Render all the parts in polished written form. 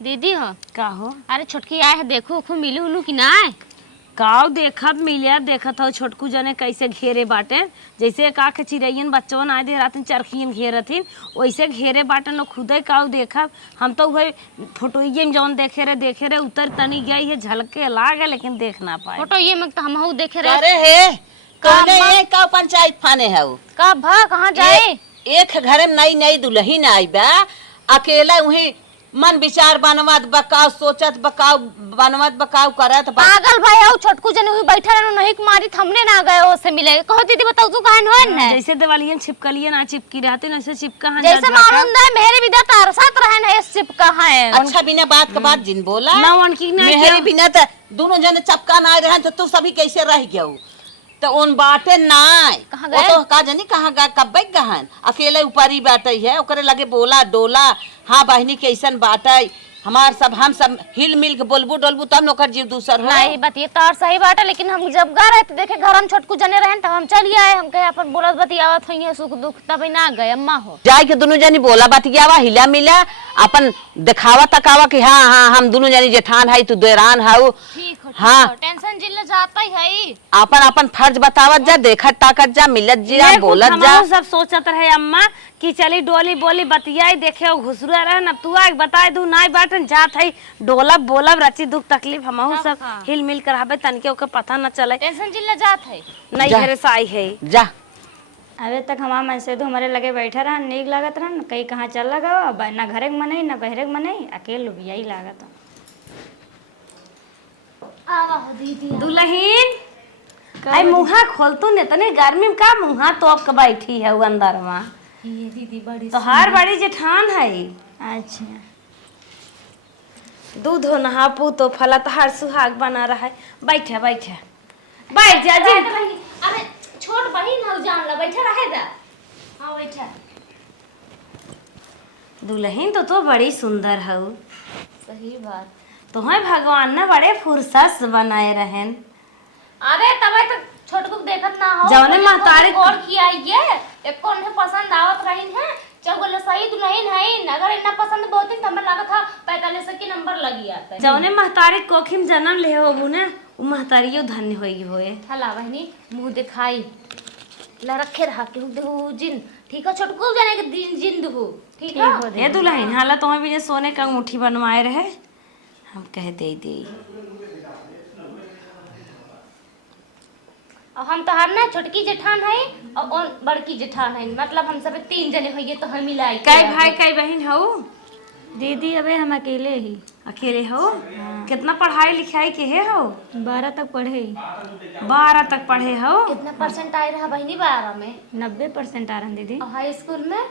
दीदी हो का हो? अरे छोटकी आए है देखो खूब मिलू उलू कि ना काव देखत मिलिया देखत हो छोटकू जने कैसे घेरे बाटे जैसे का के चिड़ैयन बच्चवन आए दे रातिन चरखियन घेरथिन वैसे घेरे बाटन लोग खुदे काव देखब। हम तो वही फोटोइये में जौन देखे रे उतर तनी गई है झलके लागे लेकिन देख ना पाए। फोटो ये में तो हम देखे रहे अरे हे कौने ये का पंचायत फाने है का भा कहाँ जाए एक घरे में नई नई दुल्हन आई बा अकेला वही मन विचार बनवत बकाव सोचत बकाव बनवत बकाव करत पागल भाई आओ छोटकू जने हुई बैठा रहनो नहीं मारी हमने ना गए ओसे मिले कहो दीदी बताओ तू काहे होन ने जैसे दिवालियन छिपकलियन आ चिपकी रहते वैसे चिपका हन जैसे मालूम है मेरे भी तार साथ रहे ना इस चिपका है अच्छा बिना बात के बात जिन बोला ना उनकी ना मेहरी बिना त दोनों जने चपका ना रहे तो तू सभी कैसे रह गयो तो उन बाटे नाय कहाँ वो गए? तो का जानी कहाँ गा कब गहन अकेले ऊपर ही बाटे है ओकरे लगे बोला डोला हाँ बहनी कैसन बाटे हमार सब हम सब हिल मिल के बोलबू डोलबू तब नौकर जीव दूसर हो नहीं बतिए तार सही बात है लेकिन हम जब गा रहे थे देखे घर हम छोटकू जने रहे तब हम चलिए आए हम कहे अपन बोलत बतियावत होइए सुख दुख तब ना गए अम्मा हो जाए के दोनों जनी बोला बतियावा हिला मिला अपन दिखावा तकावा कि हाँ हाँ हम दोनों जनी जेठान है तू देरान हाउ ठीक हो हाँ। टेंशन जिल्ला जाता ही है अपन अपन फर्ज बतावत जा देखत ताकत जा मिलत जा बोलत जा सब सोचत रहे अम्मा कि चली डोली बोली बतियाई देखे घुसरुआ रहे न तू आके बताए दू नाई बाटन जात है डोलब बोलब रची दुख तकलीफ हमहू सब हिल मिल कर हबे तनके ओके पता न चले टेंशन जिल्ला जात है नहीं जा। घरे साई है जा अबे तक हमार मैसे तो हमारे लगे बैठा रहा नीक लागत रहा कहीं कहाँ चल लगा ना घरे के मनई ना बहरे के मनई अकेले यही लागत आवा हो दीदी दुल्हन आई मुहा खोल तू ने तने गर्मी में का मुहा तो अब बैठी है वो अंदर में ये दीदी बड़ी तो हर बड़ी जेठान है अच्छा दूध हो नहा पू तो फलत हर सुहाग बना रहा है बैठे बैठे बैठ जा जी अरे छोट बहिन हो जान ला बैठा रहे दा हां बैठा दुल्हन तो बड़ी सुंदर है सही बात तुम्हें भगवान ने बड़े फुर्सत से बनाए रहन अरे तबे तक छोट को देखत ना हो जौने महतारी और किया ये एक कौन है पसंद आवत रहिन है चल बोले सही दुल्हन है अगर इतना पसंद बहुत है हमें लागत था 45 के नंबर लगी आता है जौने महतारी कोखिम जन्म ले हो बुने उ महतारियो धन्य होई होए हला बहनी मुंह दिखाई ला रखे रहा के देहु जिन ठीक है छोटको जाने के दिन जिन दहु ठीक है ए दुल्हन हाला तुम्हें भी सोने का अंगूठी बनवाए रहे हम कह दे और हम तो हर ना छोटकी जेठान है और बड़की जेठान है मतलब हम सब 3 जने होइए तो हम मिलाई कई भाई कई बहन हो दीदी अबे हम अकेले ही अकेले हो कितना पढ़ाई लिखाई के है हो 12 तक पढ़े 12 तक पढ़े हो कितना परसेंट आए रहा बहनी 12 में 90% आ रहा दीदी और हाई स्कूल में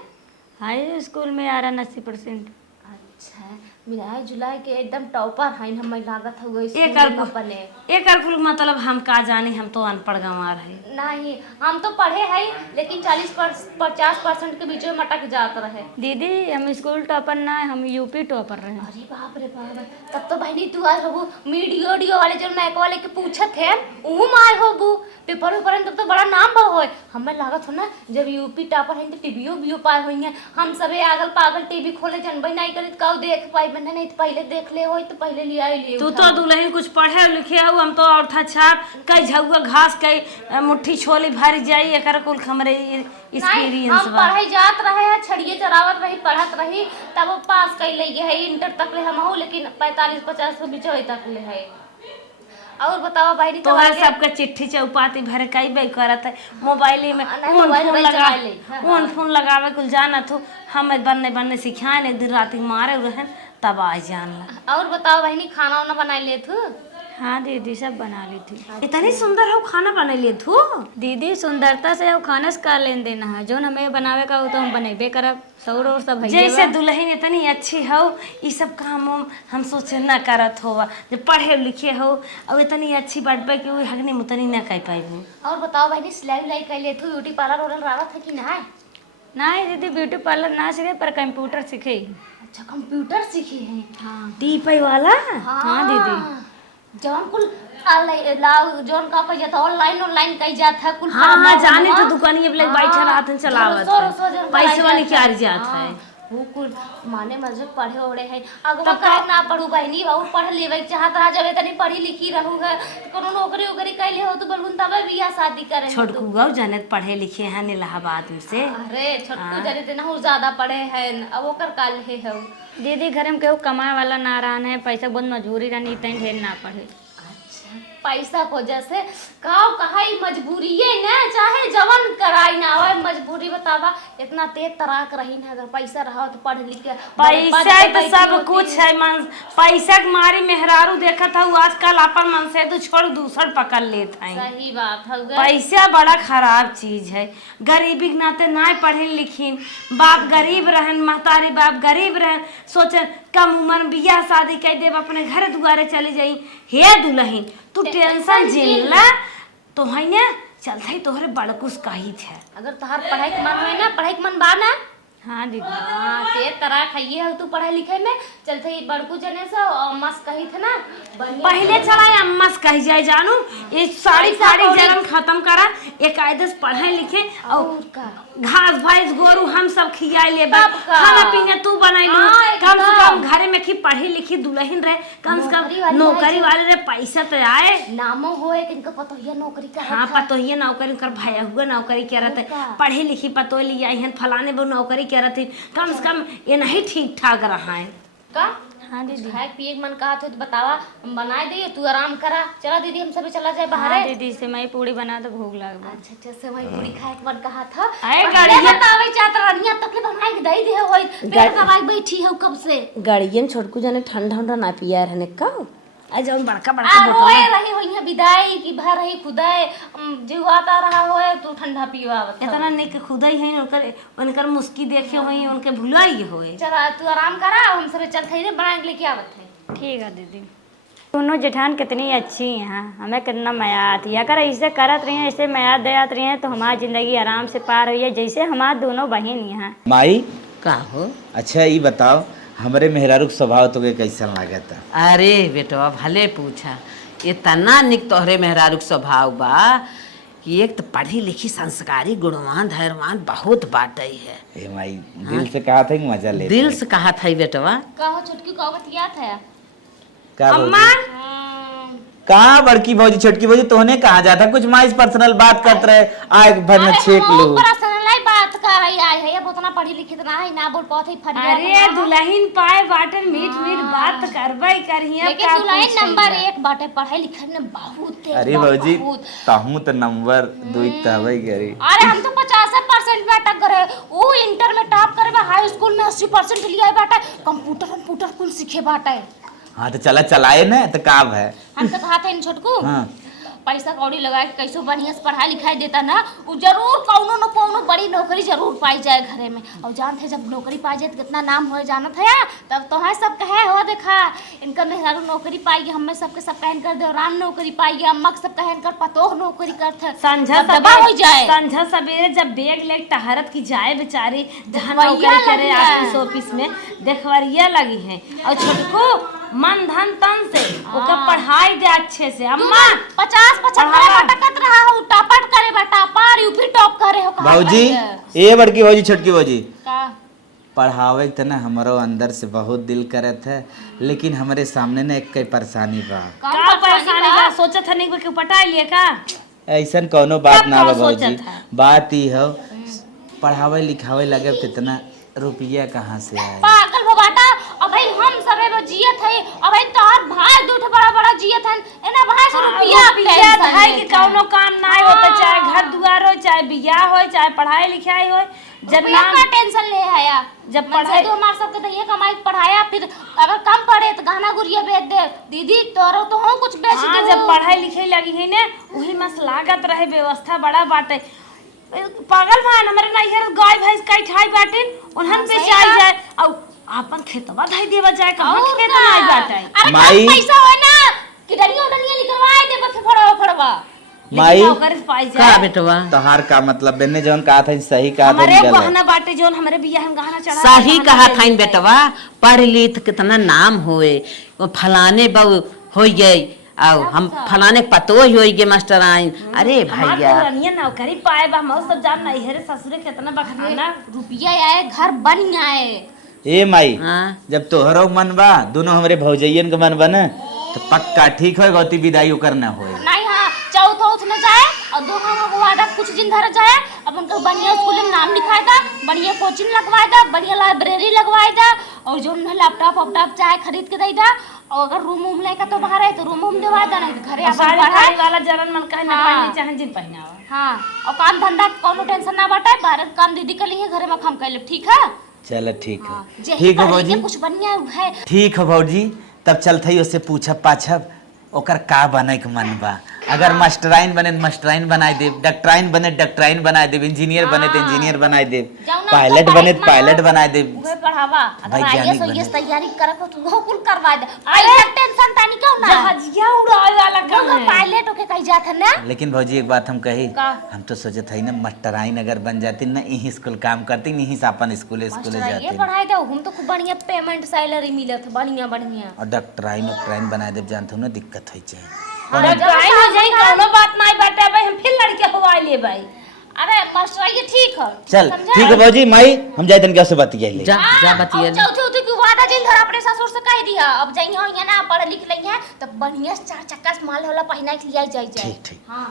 हाई स्कूल में आ रहा 80%। अच्छा मिलाई जुलाई के एकदम टॉपर है हमें लागत हुआ एक कुल मतलब हम का जाने हम तो अनपढ़ गंवार है नहीं हम तो पढ़े हैं लेकिन 40-50% के बीच में मटक जात रहे दीदी हम स्कूल टॉपर ना हम यूपी टॉपर रहे अरे बाप रे बाप तब तो बहनी तू आज होबू मीडियो वाले जो मैक वाले के पूछत है ऊ मार होबू पेपर ऊपर तब तो बड़ा नाम बा होए हमें लागत हो ना जब यूपी टॉपर है तो टीवीओ पाए होइए हम सबे आगल पागल टीवी खोले जनबई नहीं करे तो काऊ देख पाई बने नहीं तो पहले देख ले होई तो पहले लिया लिए तू तो दुल्हन कुछ पढ़े लिखे हो हम तो और था छाप कई झगुआ घास कई मुट्ठी छोली भर जाई एकर कुल हमरे एक्सपीरियंस हम पढ़ाई जात रहे हैं छड़िए चरावत रही पढ़त रही तब पास कर ले है इंटर तक ले हम हो लेकिन 45-50 के बीच तक ले है और बताओ भाई तो है सबके चिट्ठी चौपाती भरे कई बे करत है मोबाइल में फोन लगावे कुल जाना तो हम बनने सिखाए एक दिन रात मारे रहन तब आ जानला और बताओ बहनी खाना वाना बना ले तू हाँ दीदी सब बना ली थी इतनी सुंदर हो खाना बना लिए तू दीदी सुंदरता से वो खाने से का लेन देना है जो हमें बनावे का हो तो हम बनेबे करब सौर और सब जैसे दुल्हन इतनी अच्छी हो ये सब काम हम सोचे ना करत हो जब पढ़े लिखे हो और इतनी अच्छी बात कि हगनी मुतनी ना कह पाइबू और बताओ बहनी सिलाई उलाई कर ले तू ब्यूटी पार्लर वाला रावत है कि ना नहीं दीदी ब्यूटी पार्लर ना सीखे पर कंप्यूटर सीखे अच्छा कंप्यूटर सीखे हैं हाँ टीपई वाला हाँ दीदी जौन कुल जौन का कह जाता ऑनलाइन कह जाता कुल हाँ जाने तो दुकानिए पे बैठा रहत चलावत पैसे वाली क्या जात है वो कुल माने मजे पढ़े ओढ़े है अगवा काहे ना पढ़ू बहनी बाबू पढ़ लेवे चाहत रहा जब तनी पढ़ी लिखी रहू है तो कोनो नौकरी वोकरी कैले हो तो बलगुन तबे बियाह शादी करे छोटकू गौ जनित पढ़े लिखे हैं इलाहाबाद में से। अरे छोटकू जने ते ना ज्यादा पढ़े हैं अब ओकर काल है दीदी घर में केहू कमाए वाला ना रहन है, पैसा बहुत मजबूरी रहनी इतने ढेर ना पढ़े। पैसा को जैसे काव कहाई मजबूरी है ना चाहे जवन कराई ना हो मजबूरी बतावा इतना तेज तराक रही ना अगर पैसा रहा तो पढ़ लिख के पैसा तो सब कुछ है मन पैसा के मारी मेहरारू देखत हूँ आजकल अपन मन से तो छोड़ दूसर पकड़ लेत है। सही बात है पैसा बड़ा खराब चीज है। गरीबी के नाते ना पढ़े लिखिन बाप गरीब रहन महतारी बाप गरीब रहन सोचे कम उम्र में बियाह शादी कर देव अपने घर दुआरे चले जाई। हे दुल्हन तू टेंशन झेलना तो है ना चलते ही तोहरे बड़कुस कही थे अगर तोहार पढ़ाई के मन है ना पढ़ाई के मन बा ना हाँ दीदी हाँ ते तरह खाइए हो तू पढ़ाई लिखाई में चलते ही बड़कू जने से मस्त कही थे ना पहले चला अम्मा से कही जाए जानू ये साड़ी साड़ी जन्म खत्म करा एक कायदे से पढ़े लिखे और घास भैंस गोरू हम सब खियाई ले खाना पीना तू बनाई लो कम से कम घरे में की पढ़ी लिखी दुल्हन रहे कम से कम नौकरी वाले रे पैसा तो आए नामो होए इनका पतो है नौकरी का हाँ पतो ही नौकरी कर भैया हुआ नौकरी क्या रहते पढ़ी लिखी पतो लिया हन फलाने वो नौकरी क्या रहती कम से कम ये नहीं ठीक ठाक रहा है का हाँ दीदी खाए पिए के मन कहा तो बतावा हम बनाए दे तू आराम करा चला दीदी हम सब चला जाए बाहर हाँ दीदी सेवई पूड़ी बना तो भूख लग गई। अच्छा अच्छा सेवई पूरी खाए के मन कहा था आए गाड़ी बतावे चाहत रहनिया तकले बनाए के दई दे होई पेट दवाई बैठी है कब से गाड़ियन छोटकू जाने ठंडा ठंडा ना पिया रहने का आज जब बड़का बड़का आ बोतल होए रही होई है विदाई की भर रही खुदाई जीवाता रहा होए तू ठंडा पिवावत इतना नहीं के खुदा ही है उनकर मुस्की देखे हुई उनके भुलाई होए चला तू आराम करा हम सब चल थे बना के लेके आवत है ठीक है दीदी। दोनों जेठान कितनी अच्छी हैं हमें कितना माया आती है अगर ऐसे करत रही हैं ऐसे माया दयात रही हैं तो हमारी जिंदगी आराम से पार हुई है जैसे हमारे दोनों बहन यहाँ। माई का हो अच्छा ये बताओ हमरे मेहरारू के स्वभाव तो कैसा लागत? अरे बेटवा भले पूछा इतना निक तोहरे मेहरारू के स्वभाव बा कि एक तो पढ़ी लिखी संस्कारी गुणवान धैर्यवान बहुत बाटे है। ए माई दिल से कहा था कि मजा ले दिल से कहा था बेटवा कहो छुटकी को बतिया था का अम्मा कहाँ बड़की भौजी छोटकी भौजी तोहने कहा जाता कुछ माई पर्सनल बात करते रहे आग भर में छेक लो पर्सनल बात कर रही है ये उतना पढ़ी लिखी तो ना है ना बोल पाते फरिया अरे दुल्हन पाए बाटन मीठ मीठ बात करबे करिया लेकिन दुल्हन नंबर 1 बाटे पढ़ाई लिखाई में बहुत तेज अरे भौजी ताहू तो नंबर 2 तबई करी अरे हम तो 50% में अटक गए वो इंटर में टॉप करे हाई स्कूल में 80% लिया बाटे कंप्यूटर कुल सीखे बाटे। हाँ तो चला चलाए ना तो काम है हम तो कहा था इन छोटकू हाँ पैसा कौड़ी लगा के कैसे बढ़िया से पढ़ाई लिखाई देता ना वो जरूर कौनो न कौनो बड़ी नौकरी जरूर पाई जाए घरे में और जानते हैं जब नौकरी पाई जाए तो कितना नाम हो जानत है तब तो है सब कहे हो देखा इनका मेहरारू नौकरी पाई हमें सबके सब कहन कर देवरान नौकरी पाई अम्मा सब कहन कर पतोह नौकरी करते संझा दबा हो जाए संझा सवेरे जब बैग ले टहरत की जाए बेचारी जहाँ नौकरी करे ऑफिस ऑफिस में देखवरिया लगी है और छोटको मन धन तन से ओके पढ़ाई दे अच्छे से अम्मा 50-75 टकत रहा हूँ टपट करे बेटा पार यूपी टॉप करे हो भौजी ये बड़की भौजी छोटकी भौजी का पढ़ावे तो ना हमारो अंदर से बहुत दिल करत है लेकिन हमारे सामने ना एक परेशानी बा का परेशानी बा सोचत नहीं कोई पटा लिए का ऐसा कोनो बात कब ना बा कौन भौजी सोचत है? बात ही हो पढ़ावे लिखावे लगे कितना रुपया कहाँ से आए पागल हो बाटा अब भाई हम सबे वो जियत है अब भाई तोहर भाई दूठ बड़ा बड़ा जियत है एना भाई से रुपया है कि कौनो काम ना होता चाहे घर दुआर हो चाहे बियाह हो चाहे पढ़ाई लिखाई हो जब नाम का टेंशन ले आया जब पढ़ाई तो हमार सबके दहिए कमाई पढ़ाया फिर अगर कम पढ़े तो गहना गुड़िया बेच दे दीदी तोरो तो हो कुछ बेच हाँ, दे जब पढ़ाई लिखाई लगी है ने वही मस लागत रहे व्यवस्था बड़ा बाटे पागल भान हमारे नैहर गाय भैंस काई ठाई बाटे उन्हन पे चाई जाए और आपन खेतवा धाई देवा जाए कहां खेत नहीं बाटे अरे माई- कम पैसा हो ना कि डनिया निकलवाए दे बस फड़वा माई का बेटवा तोहार का मतलब मैंने जौन कहा था सही कहा था हमारे निकल है। गहना बाटे जोन हमारे बियाह में गहना चढ़ा सही कहा था बेटवा पढ़ ली तो कितना नाम होए वो फलाने बहू हो गए और हम फलाने पतो ही हो गए मास्टर आइन अरे भैया रनिया नौकरी पाए बा हम सब जान नहीं है ससुरे कितना बखाना रुपया आए घर बन आए ए माई हाँ जब तोहरो मन बा दोनों हमरे भौजैयन के मन बने तो पक्का ठीक है गौती विदाई करना होए। नहीं हाँ चौथ उठ न जाए और दो हम वादा कुछ दिन धर जाए अपन को बढ़िया स्कूल में नाम लिखाए दा, बढ़िया कोचिंग लगवाए दा, बढ़िया लाइब्रेरी लगवाए दा और जो लैपटॉप वैपटॉप चाहे खरीद के दे दा और अगर रूम वूम लेका तो बाहर है तो रूम वूम दिवा दा, नहीं तो घरे अपन साड़ी पढ़ाए। खाई वाला जरन मन का ना पहने चाहे जिन पहनावा। हाँ और काम धंधा कोनो टेंशन ना बाटे, बाहर के काम दीदी कर ली है, घरे में हम कर ले, ठीक है? चलो ठीक है। जे ठीक है पढ़ भौजी, लिख के कुछ बढ़िया है। ठीक है भौजी, तब चलते ही उससे पूछब पाछब ओकर का बने के मन बा। अगर मास्टराइन बने मास्टराइन बनाए देब, डॉक्टराइन बने डॉक्टराइन बनाए देब, इंजीनियर बने तो इंजीनियर बनाए देब, जाओ ना, पायलट तो बने तो पायलट पायलट बनाए देब। उहे पढ़ावा अगर वैज्ञानिक आईएएस बने। ओईएएस तैयारी करक तो वो कुल करवा दे। अरे टेंशन तानी क्यों ना? जहाजिया उड़ाए वाला काम वो है। पायलट होके कहीं जात है ना? लेकिन भौजी एक बात हम कही, का? हम तो सोचत है ना मास्टराइन अगर बन जाती ना यही स्कूल काम करती यहीं से अपन स्कूल मास्टर ये जाते पढ़ाई दे, हम तो खूब बढ़िया पेमेंट सैलरी मिलत बढ़िया बढ़िया। और डॉक्टराइन बनाए देब, जानते हो ना दिक्कत है चाहे। डॉक्टराइन हो जाई कोनो बात नहीं बाटे भाई, हम फिर लड़के हुआ ले भाई। अरे मास्टर ये ठीक है। चल समझा? ठीक है भौजी, माई हम जाए तन क्या से बतिया ले। जा जा बतिया ले। चौथी उठी की वादा जिन धर अपने ससुर से कह दिया, अब जाइए हो ना पढ़ लिख लई है तो बढ़िया से 4 चक्का से माल होला पहिना के लिया जाए। ठीक ठीक। हां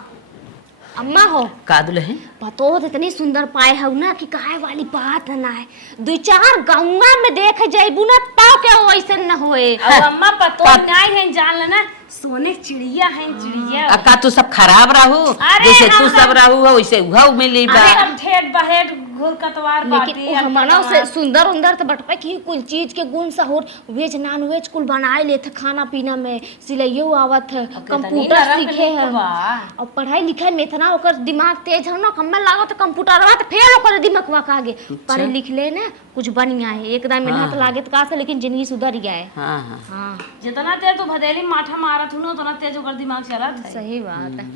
अम्मा हो कादुल है पतो तो इतनी सुंदर पाए हो ना कि कहे वाली बात ना है, 2-4 गाँवा में देख जाइबू ना ताव के वैसे न होए। और अम्मा पतो नहीं है जान लेना, सोने चिड़िया है चिड़िया। अक्का तू सब खराब रहू, अरे जैसे तू हम- सब रहू हो वैसे उहा मिली बा। अरे हम ठेठ बहेठ घोर कतवार लेकिन बाटी वो हमारा से सुंदर उंदर तो बटपे की कुल चीज के गुण सहुर वेज नॉन वेज कुल बनाए लेते, खाना पीना में सिलाइयो आवत है, कंप्यूटर सीखे है और पढ़ाई लिखाई में इतना ओकर दिमाग तेज है ना, कम्मे लागत कंप्यूटर तो फिर ओकर दिमागवा का आगे पढ़ लिख ले ना कुछ बढ़िया है, एकदम मेहनत लागे तो का से लेकिन जिंदगी सुधर गया है। हाँ हाँ हाँ जितना तेज तू भदेली माठा मारत हूँ ना उतना तेज ओकर दिमाग चलत है। सही बात है।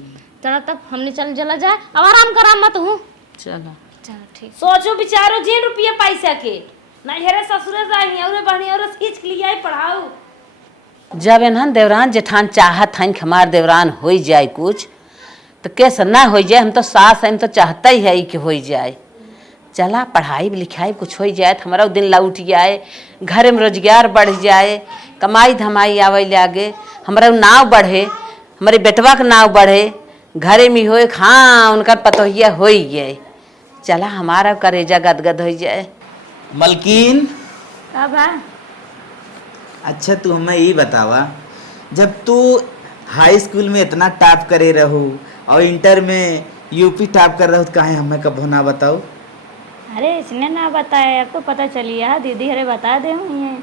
चलो तब हमने चला जाए, अब आराम करा मत हूँ। चलो चलो ठीक। सोचो बिचारो जे रुपया पैसा के ना हेरे ससुरे जाही और बढ़िया और खींच लिया पढ़ाओ। जब एनहन देवरान जेठान चाहत हन कि हमार देवरान हो जाए कुछ तो कैसे ना हो जाए, हम तो सास हम तो चाहता ही है कि हो जाए। चला पढ़ाई लिखाई कुछ हो जाए तो हमारा दिन लौट जाए, घर में रोजगार बढ़ जाए, कमाई धमाई आवे लागे, हमारा नाव बढ़े, हमारे बेटवा का नाव बढ़े, घरे में हो हाँ उनका पतोहिया हो ही जाए। चला हमारा करेजा गदगद हो जाए। मलकीन अब अच्छा तू हमें ये बतावा, जब तू हाई स्कूल में इतना टॉप करे रहू और इंटर में यूपी टॉप कर रहा तो काहे हमें कबो ना बताओ? अरे इसने ना बताया, अब तो पता चली है, दीदी अरे बता दे ये।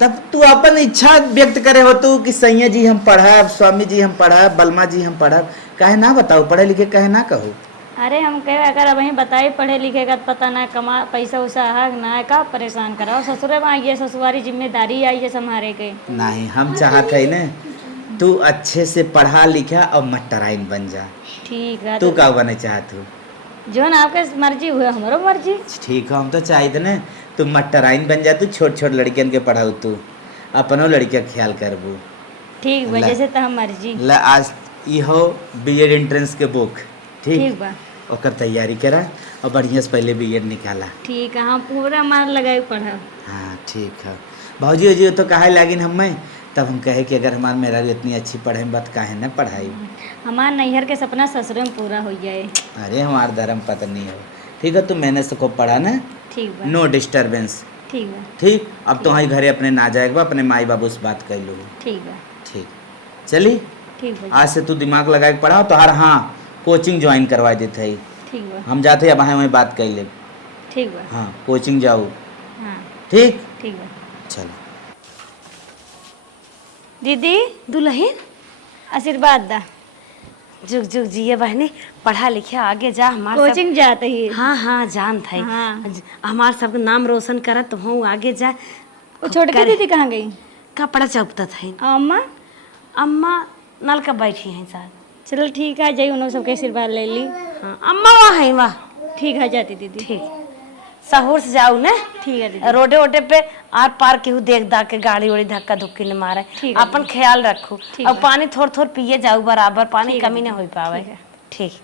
तब तू अपन इच्छा व्यक्त करे हो तू कि सैया जी हम पढ़ाब, स्वामी जी हम पढ़ाब, बलमा जी हम पढ़ाब, काहे ना बताओ? पढ़े लिखे काहे ना कहो? अरे हम कहे अगर अब वहीं बताई पढ़े लिखे का पता ना, कमा पैसा उसा है ना है, का परेशान करा और ससुरे में आइए, ससुरारी जिम्मेदारी आई है संभारे के। नहीं हम चाहत है ना तू अच्छे से पढ़ा लिखा और मास्टराइन बन जा। ठीक है तू तो का बने चाहत हो? जो ना आपके मर्जी हुए हमारो मर्जी। ठीक है हम तो चाहिए ना तू मास्टराइन बन जा, तू छोट छोट लड़कियन के पढ़ाऊ, तू अपनो लड़किया ख्याल करबू। ठीक बा ला। जैसे तो हम मर्जी। ला आज इहो बीएड एंट्रेंस के बुक ठीक बा ओकर तैयारी करा और बढ़िया से पहले बीएड निकाला। ठीक है, हम पूरा मार लगाए पढ़ा। हाँ ठीक है। भाजी वजी तो कहे लागिन हमें, तब हम कहे कि अगर हमार मेरा इतनी अच्छी पढ़े बात काहे ना पढ़ाई। हमार नैहर के सपना ससुरे में पूरा हो जाए। अरे हमार धर्म पत्नी हो। ठीक है तू मेहनत से खूब पढ़ा ना, ठीक बा नो डिस्टर्बेंस। ठीक बा ठीक अब तुम्हारे घरे अपने ना जाएगा, अपने माई बाबू से बात कर लो। ठीक बा ठीक चली ठीक बा आज से तू दिमाग लगा के पढ़ाओ तो हर हाँ कोचिंग ज्वाइन करवा देते है। ठीक बा हम जाते अब वहीं बात कर ले। ठीक बा हाँ कोचिंग जाओ। हाँ ठीक ठीक बा। चलो दीदी दुल्हन आशीर्वाद दा। जुग जुग जिए बहनी, पढ़ा लिखे आगे जा हमार कोचिंग जाते ही। हाँ हाँ जान था हाँ। हमार सबका नाम रोशन करत तो हूँ आगे जा। वो छोटकी दीदी कहाँ गई? कपड़ा चौपता था अम्मा अम्मा नल का बैठी हैं साथ। चलो ठीक है, जाइए उन्होंने सबके आशीर्वाद ले ली। हाँ अम्मा वहाँ है वाह ठीक है जाती दीदी। ठीक सहूर से जाऊ ने ठीक है दीदी। रोडे ओडे पे आर पार केहू देख दा के गाड़ी उड़ी धक्का धुक्की न मारे। ठीक है अपन ख्याल रखो ठीक और है। पानी थोड़ थोड़ पिए जाऊ बराबर, पानी ठीक है कमी न दीदी। हो पावे। ठीक है।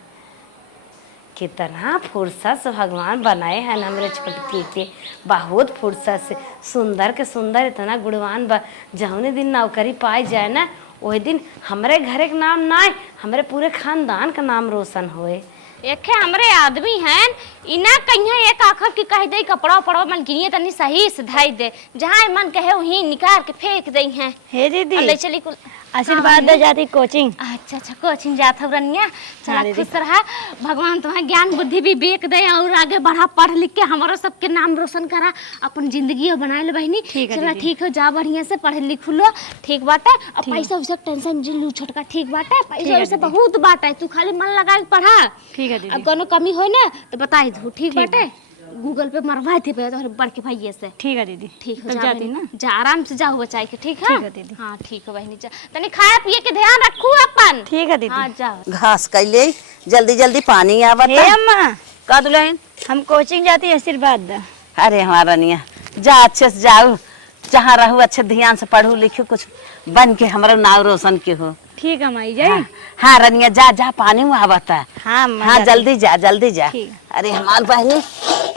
ठीक कितना फुर्सत से भगवान बनाए हैं हमरे छोटकी के, बहुत फुर्सत से सुंदर के सुंदर इतना गुणवान जौने दिन नौकरी पाई जाए ना वही दिन हमरे घरे के नाम ना हमरे पूरे खानदान का नाम रोशन होए। एक हमरे आदमी हैं इना कहिया एक आखब की कह दे कपड़ा उपड़ा मन गिनिए तनी सही से धाई दे, जहाँ मन कहे वहीं निकाल के फेंक दई हैं। हे दीदी ले चली कुल आशीर्वाद दे जाती कोचिंग। अच्छा अच्छा कोचिंग जात हो रनिया, चला खुश रहा, भगवान तुम्हें ज्ञान बुद्धि भी बेक दे और आगे बढ़ा, पढ़ लिख के हमारा सबके नाम रोशन करा, अपन जिंदगी बनाए ले बहनी। चला ठीक हो, जा बढ़िया से पढ़ लिख लो, ठीक बाटे। और पैसा वैसा टेंशन जिलू छोटका, ठीक बाटे, पैसा वैसा बहुत बाटे, तू खाली मन लगा के पढ़ा। ठीक है दीदी। अब कोनो कमी हो ना तो बताई दू, ठीक बाटे। गूगल पे मरवाए थे तो बढ़ के भाई से। ठीक है दीदी। ठीक हो, जाती ना, जा आराम से जाओ बचाई के, ठीक है। ठीक है दीदी। हाँ ठीक है बहनी, जा तनी खाया पिए के ध्यान रखू अपन। ठीक है दीदी। हाँ जाओ। घास कैले जल्दी जल्दी पानी आवत हे अम्मा का दुल्हन। हम कोचिंग जाती, आशीर्वाद दा। अरे हमारा निया जा, अच्छे से जाओ, जहाँ रहू अच्छे ध्यान से पढ़ू लिखू, कुछ बन के हमारा नाम रोशन के हो। ठीक है माई जाई। हाँ रनिया जा जा, पानी में आवता है। हाँ हाँ जल्दी जा जल्दी जा। ठीक। अरे हमार बहनी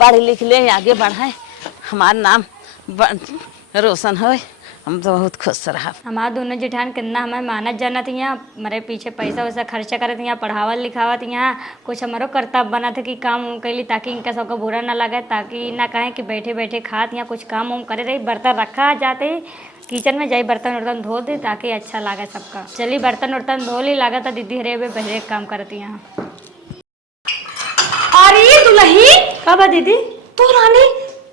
पढ़ लिख ले, आगे बढ़ाए, हमार नाम रोशन हो, हम तो बहुत खुश रहा। हमारे दोनों जेठान कितना हमें मानत जानत यहाँ, हमारे पीछे पैसा वैसा खर्चा करत यहाँ, पढ़ावत लिखावत यहाँ, कुछ हमारो कर्तव्य बना था कि काम उम कैली ताकि इनका सबका बुरा ना लगे, ताकि ना कहें कि बैठे बैठे खात यहाँ, कुछ काम उम करे रही। बर्तन रखा जाते ही किचन में जाई, बर्तन उर्तन धो दे ताकि अच्छा लगे सबका। चली बर्तन उर्तन धो ली, लागत दीदी हरे बहरे काम करती यहाँ। अरे दुल्ही कब है दीदी? तू रानी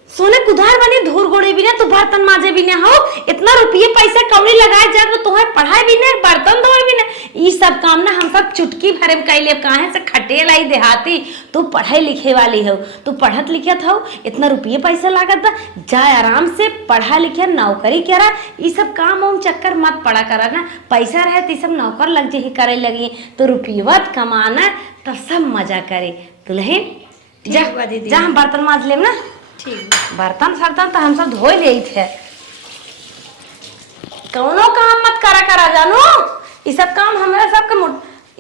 सोने कुदार बनी, धूर गोड़े भी ना, तू बर्तन माजे भी ना हो, इतना रुपये पैसा कौड़ी लगाए जा, तो तुम्हें पढ़ाई भी ना, बर्तन धोए भी ना, ये सब काम ना हम सब चुटकी भरे में कैले। कहाँ से खटे लाई देहाती, तू पढ़ाई लिखे वाली हो, तू पढ़त लिखत हो, इतना रुपये पैसा लागत बा, जा आराम से पढ़ा लिखे नौकरी करा, ये सब काम उम चक्कर मत पड़ा करा ना। पैसा रहे तो सब नौकर लग जे करे लगी, तो रुपये कमाना तब सब मजा करे। दुल्हन जा जा, हम बर्तन माज लेम ना। ठीक। बर्तन सर्तन तो हम सब धो ले थे, कौनो काम मत करा करा जानो, ये सब काम हमारे सबके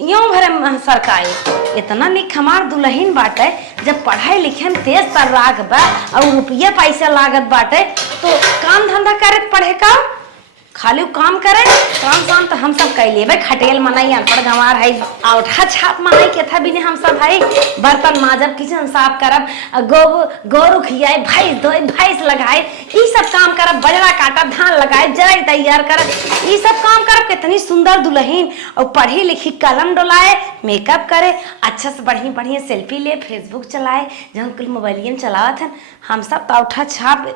यूं भरे सरकाए। इतना निक हमार दुल्हन बाटे, जब पढ़ाई लिखे में तेज तर्राक बा और रुपया पैसा लागत बाटे, तो काम धंधा करे पढ़े का, खाली काम करे, काम शाम तो हम सब कैले भाई, खटेल मनाई, अनपढ़ गंवार है, औठा छाप मनाई के था भी नहीं हम सब भाई, बर्तन माजब, किचन साफ करब, गोरू खियाए, भैंस धोए, भैंस लगाए, ये सब काम करब, बजरा काटा, धान लगाए, जराई तैयार करब, ये सब काम करब। कितनी सुंदर दुल्हन, और पढ़ी लिखी, कलम डोलाए, मेकअप करे, अच्छा से बढ़िया बढ़िया सेल्फी ले, फेसबुक चलाए, जहाँ कुल मोबाइलियन चलावत है, हम सब तो औठा छाप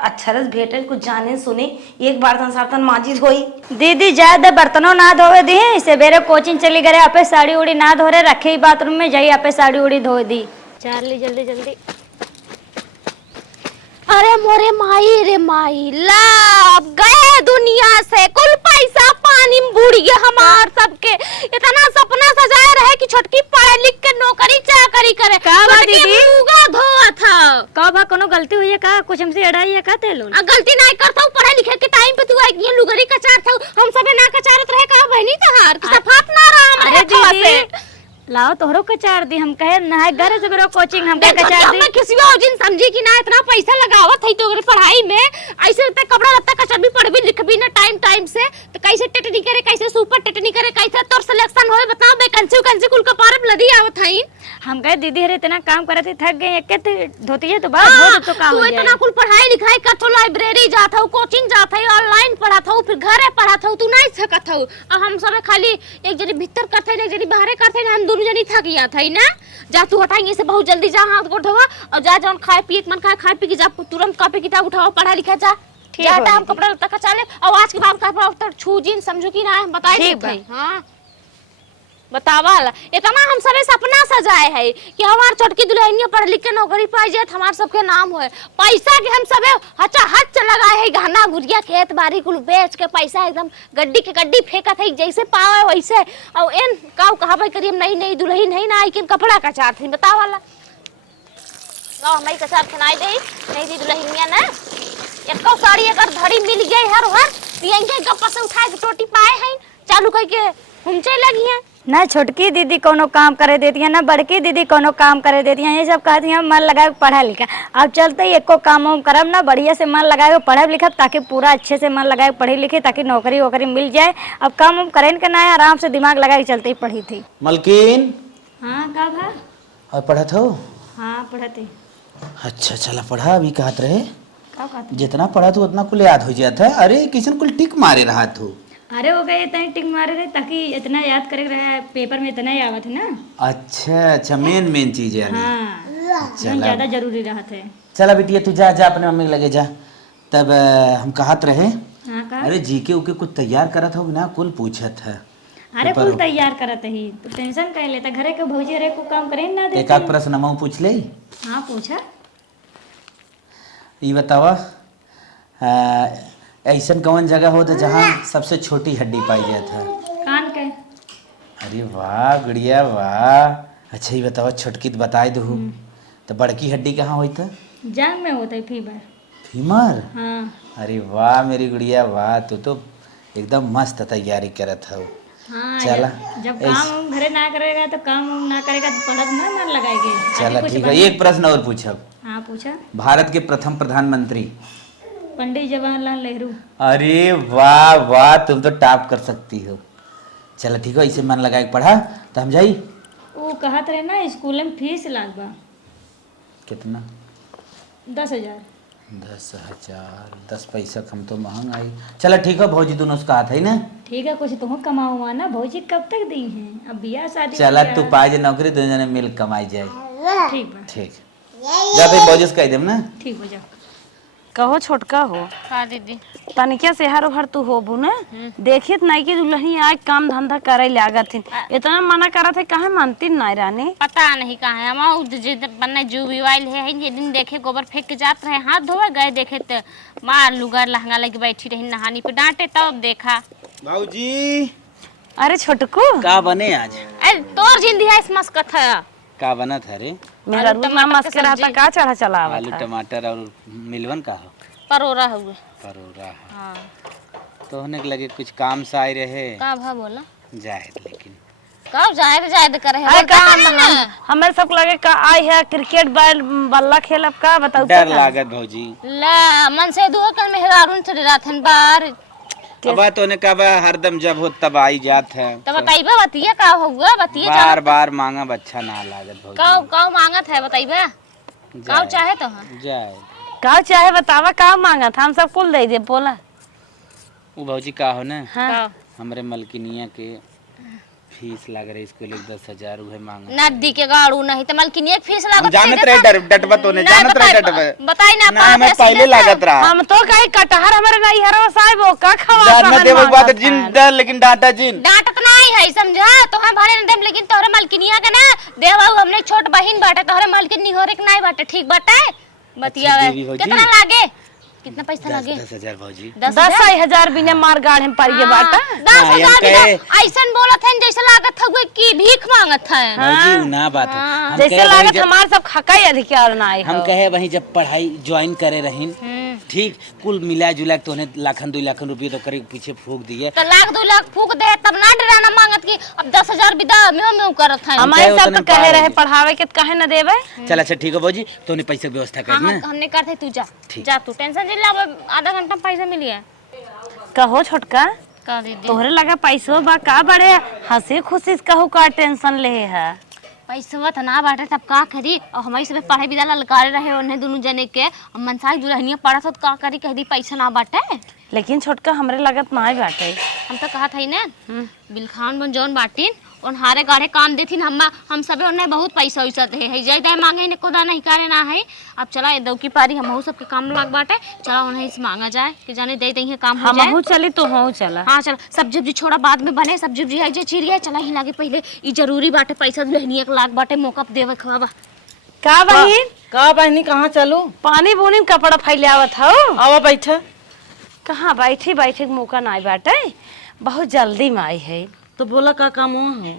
अक्षरस भेटे, कुछ जाने सुने, एक बर्तन सर्तन माजी धोई। दीदी ज्यादा बर्तनों ना धोए दी, सवेरे कोचिंग चली गए, आपे साड़ी उड़ी ना धो रहे, रखे ही बाथरूम में जाई, आपे साड़ी उड़ी धो दी। चार्ली जल्दी जल्दी। अरे मोरे माई रे माई, लाभ गए दुनिया से, कुल पैसा पानी में बुड़ गया हमार सबके। इतना सपना सजाए रहे कि छोटकी पढ़े लिख के नौकरी चाकरी करे, का बा दीदी? मुगा धोआ था। कब कोनो गलती हुई है का, कुछ हमसे अड़ाई है का तेलो? गलती नहीं करता हूँ, पढ़े लिखे के टाइम पे तू आई ये लुगरी कचार था, हम सबे ना कचारत रहे का बहनी तहार कि सफात ना रहा हमरे हथवा से। लाओ तोहरो कचार दी, हम कहे ना घर से बेरो कोचिंग हम कहे कचार दी। मैं किसी और जिन समझी कि ना इतना पैसा लगावत है तो अगर पढ़ाई में ऐसे तक कपड़ा लत्ता कचर भी पढ़ भी लिख भी ना टाइम से, तो कैसे टेटनी करे, कैसे सुपर टेटनी करे, कैसे तोर सिलेक्शन होए, बताओ वैकेंसी कुल कपार में लदी आवत है। हम कहे दीदी हरे इतना काम करे थे, थक गए, एक धोती है तो बात हो तो काम तू हो इतना जाए। कुल पढ़ाई लिखाई करत हो, लाइब्रेरी जात हो, कोचिंग जात हो, ऑनलाइन पढ़त हो, फिर घरे पढ़त हो, तू नहीं सकत हो। अब हम सब खाली एक जनी भीतर करते हैं, एक जनी बाहर करते हैं, हम दोनों जनी थक गया था ना। जा तू हटाएंगे से बहुत जल्दी, जा हाथ गोड़ धोवा और जा जौन खाए पिए मन खाए पी के जा, तुरंत कॉपी किताब उठाओ, पढ़ा लिखा जा, जा हम कपड़ा लत्ता कचा ले, और आज के बाद कपड़ा छू जीन समझो कि ना हम बताए भाई। हाँ बतावाल, इतना हम सबे सपना सजाए है कि हमार छोटकी दुल्हनिया पढ़ लिख के नौकरी पाई जाए, हमार सबके नाम होए, पैसा के हम सबे हचा हच लगाए है, गहना गुड़िया खेत बाड़ी कुल बेच के पैसा एकदम गड्डी के गड्डी फेंकत है, जैसे पावे वैसे। और एन काऊ कहावे करी हम नई दुल्हन है ना, कि कपड़ा कचार थी बतावाला गाँव हमारी कचार खनाई दे नहीं दी दुल्हनिया ना, एको साड़ी अगर धड़ी मिल गई हर हर, यहीं गप्पा से उठाए के टोटी पाए हैं, चालू करके हम चल लगी हैं। ना छोटकी दीदी कोनो काम करे देती है, ना बड़की दीदी कोनो काम करे देती है। ये सब कहती हैं मन लगा के पढ़ा लिखा। अब चलते ही एको काम वाम करब ना, बढ़िया से मन लगा के पढ़ब लिखब, ताकि पूरा अच्छे से मन लगा के पढ़ी लिखी, ताकि नौकरी वोकरी मिल जाए। अब काम वाम करें के ना है, आराम से दिमाग लगा के चलते ही पढ़ी थी। मलकिन हाँ का भा? और पढ़त हो? हाँ पढ़ती। अच्छा चला पढ़ा। अभी कहत रहे का कहती? जितना पढ़ा तू उतना कुल याद हो जाता है। अरे किसन कुल टिक मारे रहा तू। अरे हो गए इतना टिक मारे रहे, ताकि इतना याद करे रहा, पेपर में इतना ही आवत है ना। अच्छा मेन चीज है। हाँ चला ज्यादा जरूरी रहा थे। चला बिटिया तू जा जा अपने मम्मी के लगे जा। तब हम कहत रहे हाँ का? अरे जीके उके कुछ तैयार करत हो ना, कुल पूछत है। अरे कुल तैयार करत ही, तू टेंशन कर लेता। घरे के भौजी रे को काम करे ना देते। एक आध प्रश्न हम पूछ ले। हाँ पूछा। ये बतावा ऐसन कौन जगह हो तो जहाँ सबसे छोटी हड्डी पाई जाता है? कान के। अरे वाह गुड़िया वाह। अच्छा ये बतावा छोटकी तो बताए दो, तो बड़की हड्डी कहाँ हुई था? जांग में होता है फीवर। फीमर? हाँ अरे वाह मेरी गुड़िया वाह, तू तो एकदम मस्त तैयारी करत हो। हाँ चला जब काम वाम घरे ना करेगा तो काम वाम ना करेगा तो पढ़त ना मन लगाएगी। चला ठीक है, एक प्रश्न और पूछब। हाँ पूछा। भारत के प्रथम प्रधानमंत्री? पंडित जवाहरलाल नेहरू। अरे वाह वाह, तुम तो टॉप कर सकती हो। चलो ठीक है, इसे मन लगा के पढ़ा तो हम जाई। वो कहत रहे ना स्कूल में फीस लागबा। कितना? 10,000। 10,000? 10 पैसा कम तो महंग आई। चलो ठीक है, भौजी दोनों से कहा था ही ना। ठीक है, कुछ तुम कमाओ ना। भौजी कब तक दी हैं? अब बियाह शादी। चला तू पाए जे नौकरी, दोनों जने मिल कमाई जाए। ठीक बा। ठीक जा भाई, भौजी से कह देम ना। ठीक हो जाओ। कहो छोटका हो। हाँ दीदी। तनिके से हर भर तू होबू ना, देखित नहीं कि दुल्हनी आज काम धंधा करे लागत हिन। इतना मना करत है, काहे मानती नहीं रानी? पता नहीं कहाँ है हम बनने जू मोबाइल है ये दिन देखे गोबर फेंक के जात रहे, हाथ धोए गए देखे तो मार लुगर लहंगा लगे बैठी रही नहानी पे, डांटे तब देखा। भाऊजी अरे छोटकू का बने आज? अरे तोर जिंदगी है इस मस्कत है। का बना था रे? मेरा रूप में मस्के रहता का चढ़ा चला आलू टमाटर और मिलवन का हो? परोरा हुए। परोरा है। हाँ तो होने के लगे कुछ काम से आए रहे। का भा बोला जाए लेकिन कब जायद करे है। अरे का हमें सब लगे का आई है क्रिकेट बल्ला खेलब का बताऊ? डर लागत भौजी। ला मन से दुआ कल में हेरारून चढ़ रहा था बाहर। अब तो ने कहा हरदम जब हो तब आई जात है। तो बताइबा बतिया का होगा बतिया बार बार मांगा बच्चा ना लागत भौजी। काऊ मांगत है बताइबा काऊ चाहे तो हां जाए का चाहे बतावा का मांगत हम सब कुल दे दे बोला। वो भौजी का हो ना, हाँ। हमरे मलकिनिया के फीस लाग रही स्कूल 10,000 उहे मांगा। नदी के गाड़ू नहीं तो मलकिनिया की फीस लागत। जानत रहे डटबा तो ने जानत रहे डटबा। बताई ना ना हमें पहले लागत रहा। हम तो कहीं कटहर हमारे नहीं हरवा साहब वो का खवा जानना देव बात जिन डर लेकिन डांटा जिन डांटत नहीं है समझा। तो हम भरे न देम लेकिन तोहरे मलकिनिया के ना देवा हमने छोट बहिन बाटे तोहरे मलकिन निहोरे के नहीं बाटे। ठीक बाटे बतिया कितना लागे? कितना पैसा लागे? 10,000 भौजी। 10,000 बिना मार गाड़ हम परिए बाटा। 10,000 ऐसा बोलत है जैसे लागत है कि भीख मांगत है। भौजी ना बात है। हम जैसे कहे लागत वहीं जब- हमार सब खकाई अधिकार ना आए हम कहे वहीं जब पढ़ाई ज्वाइन करे रहीन, ठीक कुल मिला जुला के तो उन्हें लाखन 2 लाख रुपये तो करे पीछे फूक दिए। तो लाख 2 लाख फूक दे तब ना डराना मांगत की अब 10,000 विदा में करत है। हमारे कहे सब उतने तो कहे पार रहे है। पढ़ावे के काहे न देवे। चल अच्छा ठीक है भौजी, तो उन्हें पैसे की व्यवस्था कर ना। हमने करते तू जा ठीक। जा तू टेंशन नहीं ले। आधा घंटा में पैसा मिल गया। कहो छोटका का दीदी तोहरे लगा पैसो बा का बड़े हंसी खुशी से कहू का टेंशन ले है। पैसा तो ना बांटे तब का करी। और हमारी सब पढ़ाई विदा ललकारे रहे उन्हें दोनों जने के मनसाई दुल्हनिया पढ़ा तो का करी कह दी पैसा ना बांटे। लेकिन छोटका हमरे लगत ना बाटे। हम तो कहा था ही ना बिलखान बन जौन बाटिन उन हारे गाड़े काम देथिन हम सबे उन्हें बहुत पैसा वैसा दे है जय दे मांगे ने कोदा नहीं करे ना है। अब चला ये दौकी पारी हम सबके काम लग बाटे। चला उन्हें से मांगा जाए कि जाने दे दे काम हो जाए। हम चली तो हो चला। हाँ चल सब्जी उब्जी छोड़ा बाद में बने। सब्जी उब्जी आई चिड़िया चला ही लागे पहले ई जरूरी बाटे पैसा दुल्हनिया के लाग बाटे मौका देवे खवाबा। का बहिन का बहनी कहाँ चलू? पानी बुनी में कपड़ा फैलावत हो। आवा बैठा। कहाँ बैठे के मौका नहीं बाटे, बहुत जल्दी में आई है। तो बोला का काम हुआ है?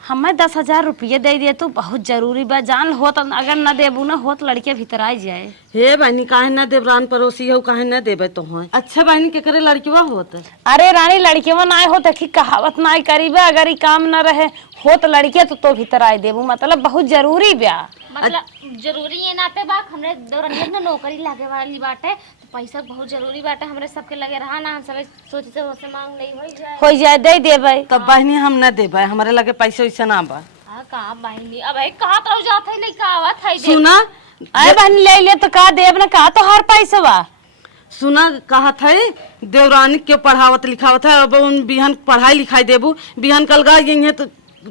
हमें 10,000 रुपये दे दिए तू, बहुत जरूरी बा, जान हो तो अगर न देबू ना हो तो लड़के भीतर आ जाए। हे बहनी काहे ना देवरान पड़ोसी हो काहे ना देबे तो है। अच्छा बहनी के करे लड़कीवा होत। अरे रानी लड़के ना हो तो कहावत ना करीबे, अगर ये काम न रहे हो तो लड़के तो भीतर आए देबू, मतलब बहुत जरूरी बा। मतलब जरूरी ये नाते बा हमरे दौरनिया ना नौकरी लागे वाली बाटे, तो पैसा बहुत जरूरी बाटे हमरे सबके लगे रहा ना, हम सब सोचे से होसे मांग नहीं हो जाए दे देबे। तब बहनी हम न देबे, हमारे लगे पैसे वैसे ना बा। हां कहां बहनी अब है कहां तो जात है नहीं कहावत है दे सुना अरे बहन ले तो का देब ना, का तो हर पैसा बा। सुना कहा था देवरानी क्यों पढ़ावत लिखावत है, अब उन बिहान पढ़ाई लिखाई देबू, बिहान कल गा गई है तो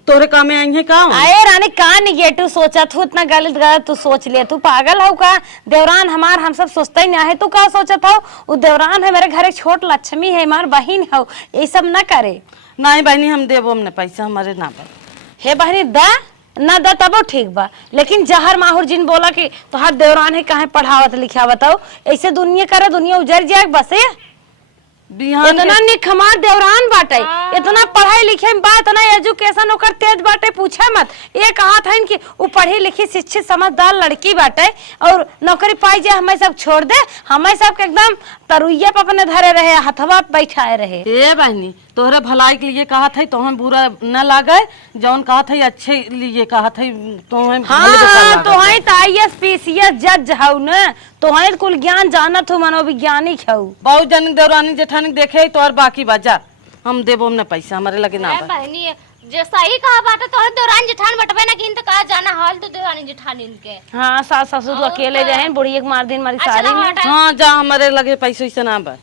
तोरे काम में आई है का। अरे रानी का निगेटिव सोचा तू, इतना गलत गलत तू सोच ले, तू पागल हो का। देवरान हमार हम सब सोचते ही ना है, तू का सोचा था। वो देवरान है मेरे घर एक छोट लक्ष्मी है, हमार बहन हो, ये सब न करे। नहीं बहनी हम देबो हमने पैसा हमारे ना बा। हे बहनी दा ना दा तबो ठीक बा, लेकिन जहर माहुर जिन बोला कि तोहार देवरान है काहे पढ़ावत लिखावत हो, ऐसे दुनिया करे दुनिया उजर जाए बस। बिहान इतना निक हमार देवरान बाटे, इतना पढ़ाई लिखे में बा, इतना एजुकेशन ओकर तेज बाटे पूछे मत। ये कहा था कि वो पढ़ी लिखी शिक्षित समझदार लड़की बाटे और नौकरी पाई जाए हमें सब छोड़ दे, हमें सब के एकदम तरुइया पे अपने धरे रहे, हथवा बैठाए रहे। ए बहनी तोहरे भलाई के लिए कहा था, तो हम बुरा न लागे, जौन कहा था अच्छे लिए कहा था, तो हम हाँ तो है IAS PCS जज हौ न, तो है कुल ज्ञान जानत हो, मनोवैज्ञानिक हौ। बहुत जन देवरानी जेठानी देखे तो और बाकी बाजा हम देबो हमने पैसा हमारे लगे ना बा। बहनी जे सही कहा बाटे तो दौरान जेठान बटबे ना किन तो कहा जाना हाल तो दौरानी जेठानी इनके। हाँ सास ससुर अकेले रहे, बुढ़ी एक मार दिन मारी सारी में। हाँ जा हमारे लगे पैसे वैसे ना बा।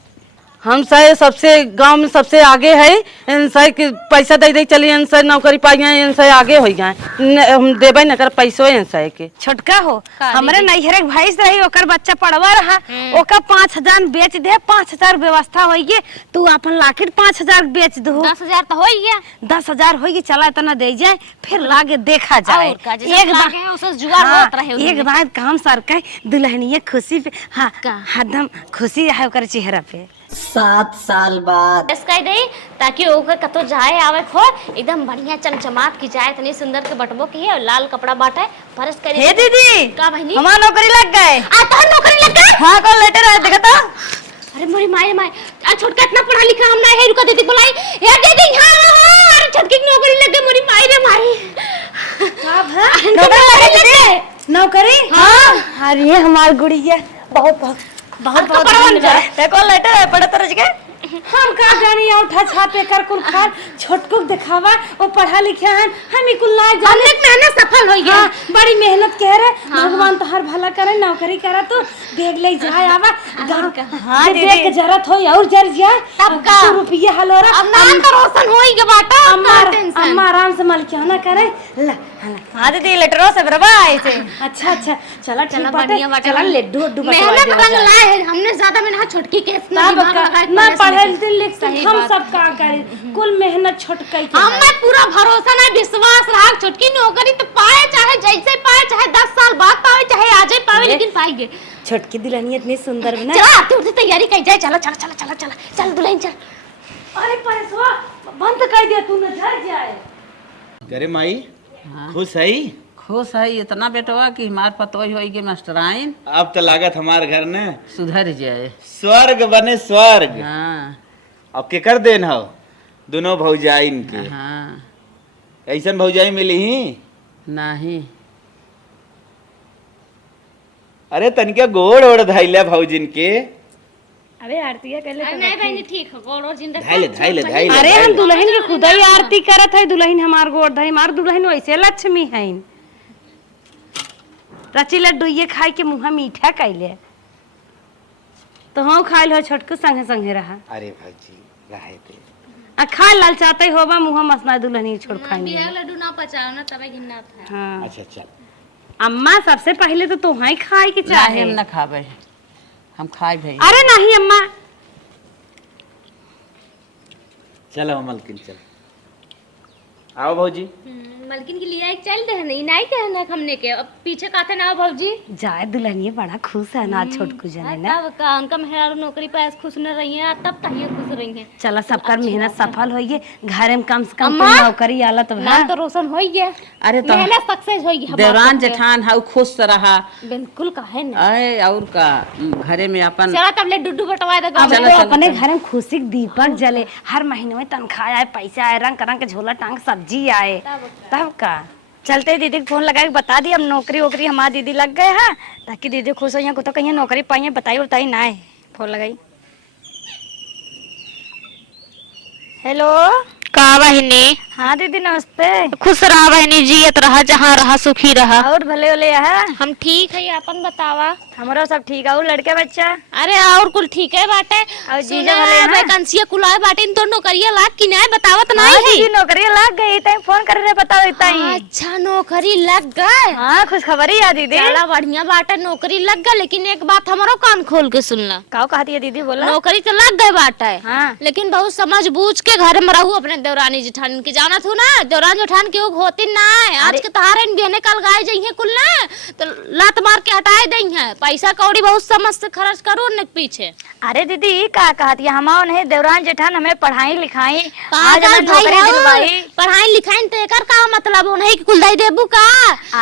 हम सही सबसे गांव में सबसे आगे है, इनसे के पैसा दे दे चलिए, इनसे नौकरी पाई हैं, इनसे आगे हो जाए, हम देबे न कर पैसो इनसे के। छोटका हो हमरे नैहरे भैंस रही, ओकर बच्चा पढ़वा रहा, ओकर 5,000 बेच दे, 5,000 व्यवस्था होगी, तू अपन लाकिट 5,000 बेच दो। 10,000 तो हो गया, 10,000 होगी, चला इतना दे जाए, फिर लागे देखा जाए। एक बात काम सर के दुल्हनिया खुशी पे, हाँ हरदम खुशी है ओकर चेहरा पे। 7 साल बाद कह दे ताकि ओकर कतो जाए आवे खो एकदम बढ़िया चमचमात की जाए, इतनी सुंदर के बटबो की है और लाल कपड़ा बाटे परस करे। हे दीदी का बहनी हमार नौकरी लग गए। आ तो नौकरी लग गए। हाँ कौन लेटर है देखा तो। अरे मोरी माए माए आ छोटका इतना पढ़ा लिखा हम ना है, रुका दीदी बुलाई हे दीदी। हां अरे छोटकी की नौकरी लग गई मोरी माए रे माई। नौकरी लग गई। नौकरी हाँ अरे हमार गुड़िया बहुत बहुत बहुत बहुत कौन लेटर है पढ़े तरज के। हम का जानी उठा छापे कर कुल खान छोटको दिखावा वो पढ़ा लिखा है, हम ही कुल ना जाने मेहनत सफल हो गया। बड़ी मेहनत कह रहे, भगवान तो हर भला करे, नौकरी करा तो देख ले जाए आवा गांव का। हाँ देख के जरूरत हो और जर जाए तब का रुपया हलोरा अब नाम तो रोशन होई के बाटा। अम्मा आराम से मलकियाना करे ला। हाँ दीदी लेटरों से बरबा ऐसे। अच्छा अच्छा चला चला बढ़िया बाटे, चला लड्डू उड्डू मेहनत रंग लाए है हमने, ज्यादा मेहनत छोटकी के इतना ना पढ़े लिख हम सब का करे, कुल मेहनत छोटका ही हम में पूरा भरोसा ना विश्वास रहा छोटकी नौकरी तो पाए, चाहे जैसे पाए, चाहे 10 साल बाद पाए, चाहे आज ही पाए, लेकिन पाएंगे। छोटकी दुल्हनिया इतनी सुंदर बना। चला तू तैयारी कर जाए, चला चला चला चला चला चल दुल्हन चल। अरे परसवा बंद कर दिया तूने, झड़ जाए। अरे माई खुश है? खुश है इतना बेटवा कि हमार पतोही होगी मास्टराइन। अब तो लागत हमार घर ने सुधर जाए, स्वर्ग बने स्वर्ग। हाँ अब केकर देन हो दोनों भौजाइन के। हाँ ऐसन भौजाई मिली ही नहीं। अरे तनिका गोड़ ओड़ धैले भौजिन के। अरे आरतिया कर ले नहीं बहनी ठीक है, गोड़ और जिंदा धैले धैले धैले। अरे हम दुल्हन के खुदा ही आरती करत है, दुल्हन हमार गोड़ धई, हमार दुल्हन वैसे लक्ष्मी है। रची लड्डू ये खाई के मुँह मीठा कैले तो हम खाइल हो, छोटकू संगे संगे रहा। अरे भौजी रहे थे आ खा लाल चाहते होबा मुँह मसना दुल्हन छोड़ खाएंगे। बिया लड्डू ना पचाओ ना तबे गिनना था। हाँ अच्छा चल। अम्मा सबसे पहले तो तुम्हें खाए के चाहे। हम न खावे, हम खाए भाई। अरे नहीं अम्मा चलो मलकिन चल। आओ भौजी। मलकिन के लिए एक चल दे नहीं नहीं कहना हमने के अब पीछे काते ना भौजी जाए दुल्हनिया बड़ा खुश है ना छोटकू जने ना। तब का उनका मेहरारू नौकरी पे खुश न रही है तब तहिए खुश रही है। चला सबकर मेहनत सफल होइए, घर में कम से कम अम्मा! कोई नौकरी आला तो नाम तो रोशन हो गया। अरे तो मेहनत सक्सेस हो गई देवरान जेठान हाउ खुश रहा। बिल्कुल काहे ना। अरे और का घरे में अपन चला तब ले डुड्डू बटवा दे अब चलो, तो चलो, अपने चलो। घर में खुशी के दीपक जले, हर महीने में तनख्वाह आए, पैसा आए, रंग रंग के झोला टांग सब्जी आए, तब का चलते दीदी को फोन लगा के बता दी अब नौकरी वोकरी हमारी दीदी लग गए हैं ताकि दीदी खुश हो को तो कहीं नौकरी पाई बताई उताई ना है। फोन लगाई। हेलो का बहनी। हाँ दीदी नमस्ते। खुश रहा बहनी, जियत रहा, जहाँ रहा सुखी रहा। और भले भले है हम ठीक है अपन बतावा। हमारा सब ठीक है। और लड़के बच्चा अरे और कुल ठीक है बाटे। और जीजा भले हैं? वैकेंसी कुलाए बाटे इन तो नौकरिया लाग कि नहीं बतावत हाँ नहीं दीदी है। नौकरी लग गई तई फोन कर रहे बताओ इतना ही। अच्छा नौकरी लग गए। हाँ खुश खबरी है दीदी। चला बढ़िया बाटे नौकरी लग गए लेकिन एक बात हमारो कान खोल के सुनला। काओ कहती है दीदी बोला। नौकरी तो लग गए बाटे हाँ लेकिन बहुत समझ बूझ के घर में रहू अपने देवरानी जेठान की जाना थू ना। देवरानी जेठान के होती ना है आज के तहारे बिहने कल गाय जाइए कुल ना तो लात मार के हटाए दई है। पैसा कौड़ी बहुत समझ से खर्च करो न पीछे। अरे दीदी का कहती है हमाओ नहीं देवरान जेठान हमें पढ़ाई लिखाई आज पागल हमें भाई नौकरी हो। दिलवाई। पढ़ाई लिखाई तो एकर का मतलब हो नहीं कि कुल दई देबू का।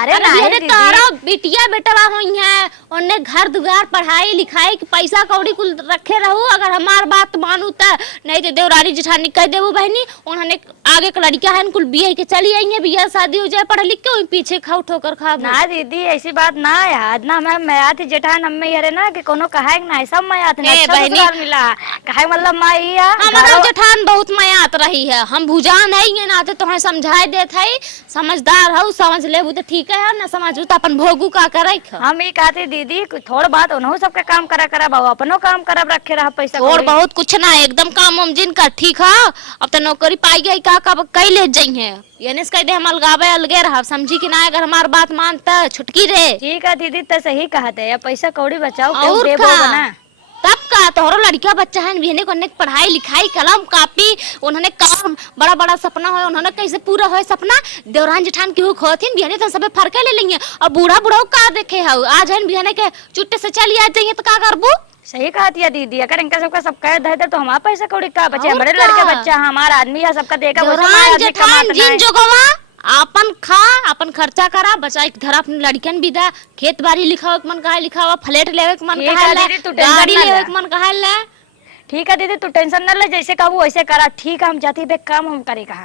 अरे नहीं बिहने दीदी। तारो बिटिया बेटवा होई है ओने घर दुआर पढ़ाई लिखाई की पैसा कौड़ी कुल रखे रहू। अगर हमार बात मानू त नहीं तो देवरानी जेठानी कह देबू बहनी उन्होंने आगे के लड़किया है कुल बिया के चली आई है बिया शादी हो जाए पढ़ लिख के वहीं पीछे खाओ ठोकर खा। ना दीदी ऐसी बात ना याद ना मैं मयात जेठान हमें यारे ना कि कोनो कहे ना सब मयात ना ए अच्छा बहनी। ससुराल मिला कहे मतलब माई या हमारा जेठान बहुत मयात रही है। हम भुजा नहीं है ना तो तुम्हें समझाए देत है समझदार हो समझ लेबू तो ठीक है ना समझू तो अपन भोगू का करे। हम ये कहते दीदी थोड़ बात उन्हों सबके काम करा करा बाबू अपनो काम करब रखे रहा पैसा और कौड़ी। बहुत कुछ ना एकदम काम उम जिनका ठीक है। अब तो नौकरी पाई गई का कई ले जाई है यानी कह दे हम अलगावे अलगे रहा समझी कि ना अगर हमार बात मानता छुटकी रे। ठीक है दीदी तो सही कहते हैं पैसा कौड़ी बचाओ और देबो का? बना। तब का तोहरो लड़किया बच्चा है बिहने को पढ़ाई लिखाई कलम कापी उन्होंने काम बड़ा बड़ा सपना हो उन्होंने कैसे पूरा हो सपना। देवरान जेठान की खोथिन बिहने तो सब फरके ले लेंगे और बूढ़ा बूढ़ा का देखे हो आज है बिहने के चुट्टे से चली आ जाइए तो का करबू। सही कहती है दीदी अगर इनका सबका सब कह दे तो हमारा पैसा कौड़ी का बचे और हमारे का? लड़के बच्चा हमारा आदमी है सबका देखा वो सब हमारा देवरान आदमी जेठान कमाता जिन नहीं। जोगवा अपन खा अपन खर्चा करा बचाई घर अपने लड़कियन भी दा खेत बाड़ी लिखावे के मन कहा लिखावा फ्लैट लेवे के मन ठीक कहा है ले दीदी, तू टेंशन गाड़ी ना लेवे ले। के मन कहा ले। ठीक है दीदी तू टेंशन न ले जैसे कहू वैसे करा। ठीक है हम जाती बे काम हम करे कहा।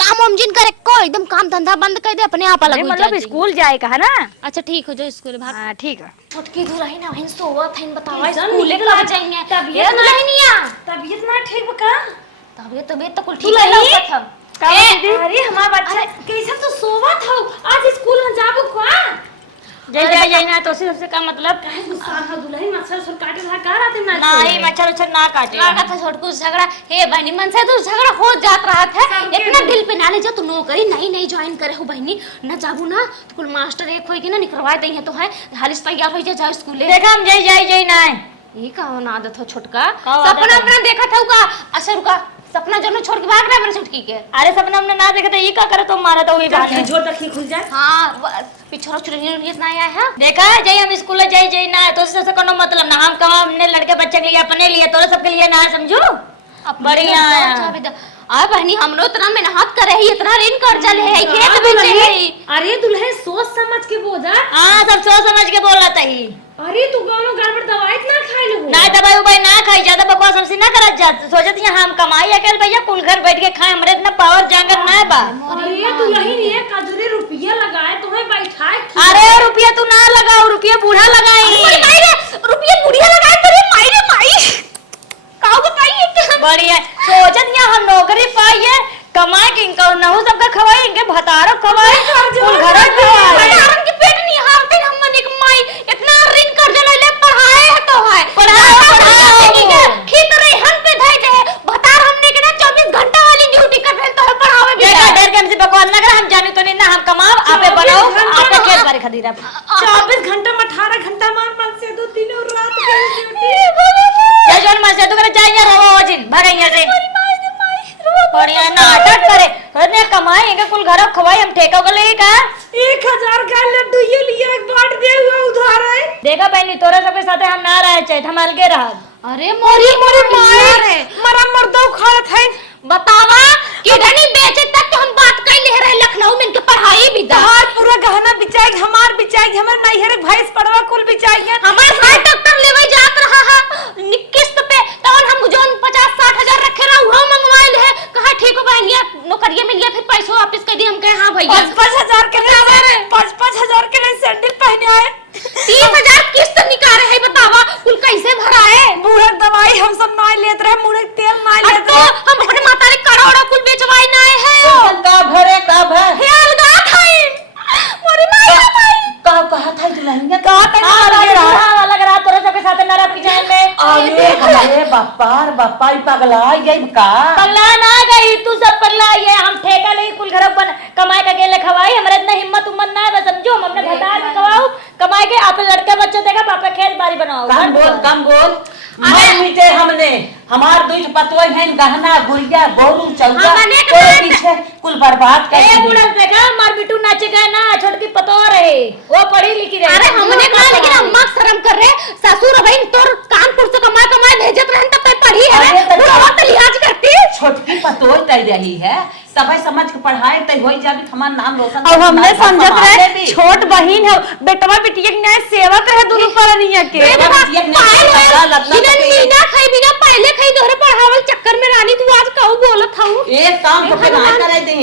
काम हम जिन करे को एकदम काम धंधा बंद कर दे अपने आप अलग हो मतलब जाए। स्कूल जाए कहा ना। अच्छा ठीक हो जो स्कूल भाग। हाँ ठीक है। छोटकी दुल्हन ना बहन सोवत है बतावा कैसन स्कूल निकल का जाएंगे तबीयत ये दुल्हनिया तबीयत ना ठीक बका। तबीयत तो कुल ठीक है लौकत हम। अरे हमारा बच्चा कैसा तो सोवत हो आज स्कूल में जाबो का जय जय जय ना तो सबसे का मतलब काहे गुस्सा है दुल्हन मच्छर सर काटे रहा का रात में नहीं मच्छर उच्छर ना काटे लगा था छोटकू झगड़ा हे बहनी मन से तो झगड़ा हो जात रहा था इतना दिल पे ना ले जा तू नौकरी नहीं ज्वाइन करे हो बहनी न जाबू ना तो कुल मास्टर एक होई कि ना निकलवा दई है तो है हालिस तैयार हो जा स्कूले। देखा हम जय जय जय ना ये का आदत हो छोटका का आदत सपना है? अपना देखा था का असर का सपना जो छोड़ के भाग रहा है मेरे छुटकी के। अरे सपना हमने ना देखा था ये का करे तो मारा तो वही बात है जोर तक खुल जाए। हाँ पिछोरा चुरनिया ना आया है देखा है जय हम स्कूल जय जय ना तो उससे कोनो मतलब ना हम कमा हमने लड़के बच्चे के लिए अपने लिए तो सबके लिए ना समझो बढ़िया है। आ बहनी हमरो इतना मेहनत करे है इतना ऋण कर्जा ले है खेत बेचे है। अरे दुल्हन सोच समझ के बोझा। हाँ सब सोच समझ के बोला तही। अरे तू गानो गड़बड़ दवाई ना खाई लो ना दवाई उबाई ना खाई ज्यादा बकवास हमसे ना करत जा सोचत यहाँ हम कमाई अकेले भैया कुल घर बैठ के खाए हमरे इतना पावर जांगर ना बा। अरे तू यही नहीं कजरे रुपया लगाए तुम्हें बैठाए। अरे रुपया तू ना लगाओ रुपया बूढ़ा लगाई रुपया बुढ़िया लगाए तेरे माई रे माई का बताइए बढ़िया सोचत यहाँ हम नौकरी पाई है कमाए के इनका नहु सबका खवाई इनके भतारो खवाई कुल घर खवाई भंडारन के पेट नहीं हारते हम मन एक माई इतना ऋण कर्जा ले ले पढ़ाए है तो है पढ़ाओ खीत रे हन पे धाई दे भतार हमने के ना 24 घंटा वाली ड्यूटी कर रहे तो है पढ़ावे भी देखा डर के हमसे बकवास ना कर हम जानी तो नहीं ना हम कमाओ आपे बनाओ आपे खेत बाड़ी खदीरा 24 घंटा में 18 घंटा मार मन से 2-3 और रात जय जोन मसे तो करे जाइए रहो जिन भगैया से बढ़िया नाटक करे कहते कमाई इनके कुल घर खवाई हम ठेका को ले का 1000 का लड्डू ये लिए बांट दे हुआ उधार है। देखा बहनी तोरा सबके साथे हम ना रहे चाहिए हम अलगे रह। अरे मोरी मोरी माए मरा मर्दा उखाड़त है। बतावा कि धनी बेचे तक तो हम बात कर ले रहे लखनऊ में इनके पढ़ाई भी दा तहार पूरा गहना बिचाई हमार बिचाई हमर नैहर भैंस पड़वा कुल बिचाई है। हमार भाई डॉक्टर लेवे जात रहा है किस्त पे तवन हम जोन 50-60 हजार रखे रहा वो मंगवाइल है कहा ठीक हो बहनिया नौकरिया मिल गया फिर पैसा वापस कर दी हम कहे हां भैया 5-5 के लिए 5-5 हजार के लिए सैंडल पहने आए 30,000 किस्त निकाले है बतावा कुल कैसे भराए मुड़क दवाई हम सब ना लेत रहे मुड़क तेल ना अब लेत तो रहे। हम अपने माता रे करोड़ों कुल बेचवाई ना है का भरे का भर हे अलगा थाई मोरी माई थाई का कहा था दुल्हनिया का लग रहा तोरा सबके साथे ना रह पिजाए में अरे अरे बापा ई पगला गई का पगला ना गई तू सब पगला ये हम ठेका ले कुल घर बन कमाए का गेले खवाई हमरे इतना हिम्मत उम्मत ना है बस समझो हम अपने भतार में खवाओ कमाए के आप लड़के बच्चे देगा पापा खेत बाड़ी बनाओ कम बोल मर मिटे हमने हमार दुई पतवा है गहना गुड़िया बोरू चौका तेरे पीछे कुल बर्बाद कर ए बुढ़ा देखा मार बिटू नाचे गए ना छोटकी पतो रहे वो पढ़ी लिखी रहे। अरे हमने कहा लेकिन अम्मा शर्म कर रहे ससुर भाई तोर कानपुर से कमाए भेजत रहन तब पढ़ी है पूरा वक्त लिहाज करती छोटकी पतोई तय रही है सब समझ के पढ़ाए तय होई जाबी हमार नाम रोशन अब हमने समझत रहे छोट बहिन है बेटवा बिटिया के न्याय सेवक रहे दोनों परनिया के बिना खाई बिना पहले खाई दोहरे पढ़ावल चक्कर में रानी तू आज कहू बोलत हूं एक काम तो के ना करे दे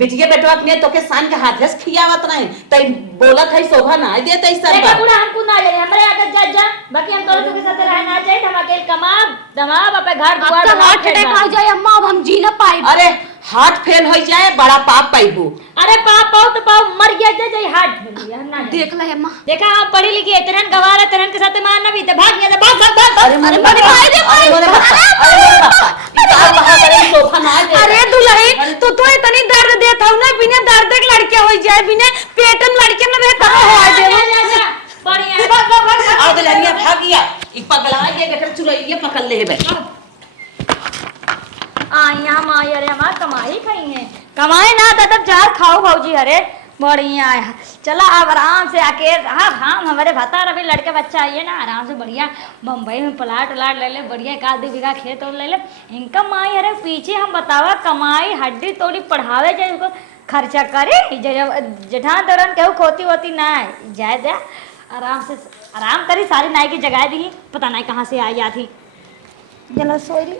बिटिया बेटवा के तो के सान के हाथ से खियावत नहीं तय बोलत है शोभा ना दे तय सब देखा बुढ़ा हमको ना ले हमरे आगे जा बाकी हम तोरे के साथ रहना चाहिए हम अकेले कमाब दमाब अपने घर दुआर अब हार्ट अटैक आ जाए अम्मा अब हम जी ना पाए अरे हार्ट फेल हो जाए बड़ा पाप पाइबू अरे पाप पाओ तो पाओ मर गया जाए हार्ट फेल हम ना देख ले अम्मा देखा हम पढ़ी लिखी इतरन गवार इतरन के साथ मारना भी तो भाग गया भाग अरे अरे मेरे भाई रे भाई सोफा ना दे अरे दुल्हन तो इतनी दर्द देता हूं ना बिना दर्द के लड़के हो जाए बिना पेट में लड़के ना रहता हो बढ़िया आग लड़िया भाग गया ई पगला ये गटर चुरैया पकड़ ले बे यहाँ माई अरे हमार कमाई कहीं है कमाई ना तो तब चार खाओ भाजी अरे बढ़िया है चला अब आराम से आके हाँ हमारे भता अभी लड़के बच्चा आइए ना आराम से बढ़िया बम्बई में प्लाट उलाट ले ले बढ़िया 1-2 बीघा खेत और ले ले इनका माई अरे पीछे हम बतावा कमाई हड्डी तोड़ी पढ़ावे जाए उसको खर्चा करे जेठान दौरान केहू खोती होती ना जाए दे आराम करी सारी नाई की जगह दी पता नहीं कहाँ से आ जाती चलो सोई ली।